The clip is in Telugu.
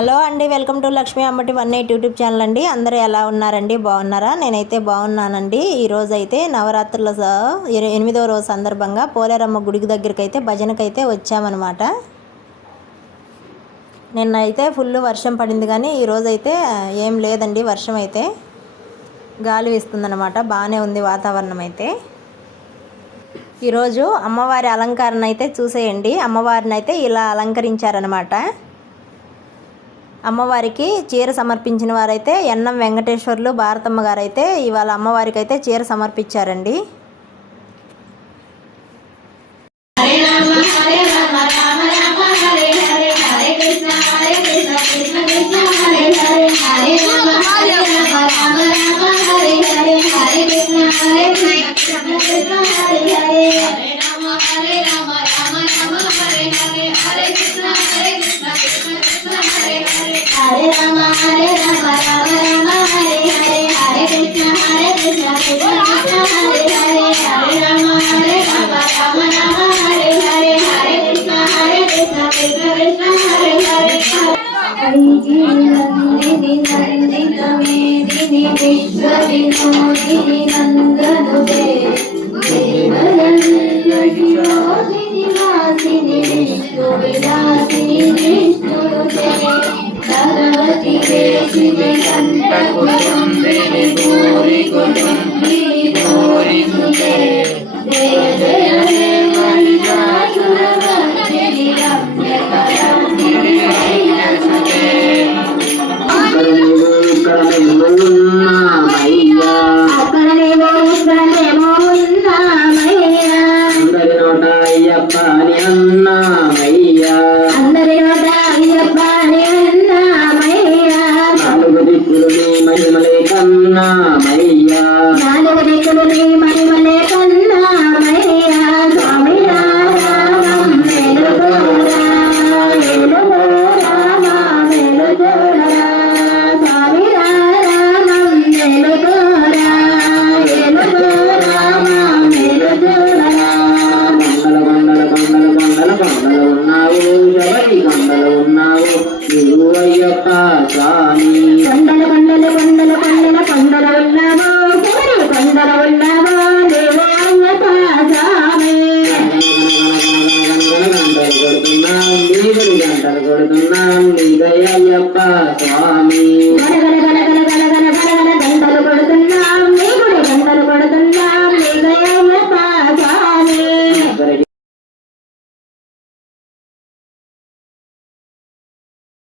హలో అండి, welcome to Lakshmi Ammati 18 YouTube channel అండి. అందరూ ఎలా ఉన్నారండి? బాగున్నారా? నేనైతే బాగున్నానండి. ఈరోజు అయితే నవరాత్రుల 8వ రోజు సందర్భంగా పోలేరమ్మ గుడికి దగ్గరికి అయితే భజనకైతే వచ్చామన్నమాట. నిన్న అయితే ఫుల్ వర్షం పడింది, కానీ ఈరోజు అయితే ఏం లేదండి. వర్షం అయితే గాలి వీస్తుందన్నమాట. బాగానే ఉంది వాతావరణం అయితే. ఈరోజు అమ్మవారి అలంకరణ అయితే చూసేయండి. అమ్మవారిని అయితే ఇలా అలంకరించారనమాట. అమ్మవారికి చీర సమర్పించిన వారైతే ఎన్నం వెంకటేశ్వర్లు భారతమ్మ గారు అయితే ఇవాళ అమ్మవారికి అయితే చీర సమర్పించారండి. స్వామి